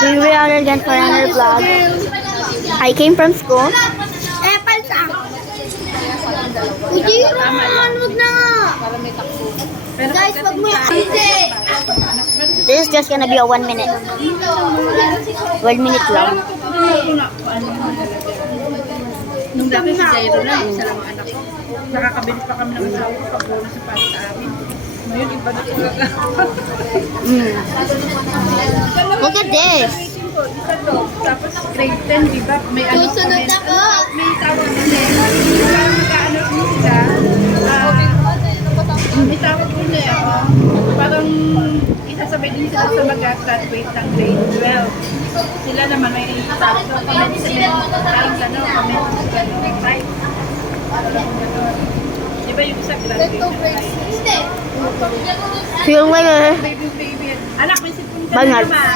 Here we are again for another vlog. I came from school. Hindi naman, wag na. Guys, wag mo yan. This is just gonna be a 1 minute. 1 minute lang. Nung dati si Jairo lang, isa lang ang anak ko. Nakakabili pa kami ng asawa ko pag bonus para sa amin. Ngayon, iba na talaga. Look at this. Isa to. Tapos grade 10, di ba? May ano Susunod ako. may tawag din eh. Parang magkaano din sila. May tawag din eh. Parang isasabay din sila sa mag-graduate ng grade 12. Sila naman may tawag doon. Comment sila. Parang gano'n. Comment gano'n. Right? Di ba yung isa graduate? Feel like a Baby. Anak, may sipon ka bangat. naman.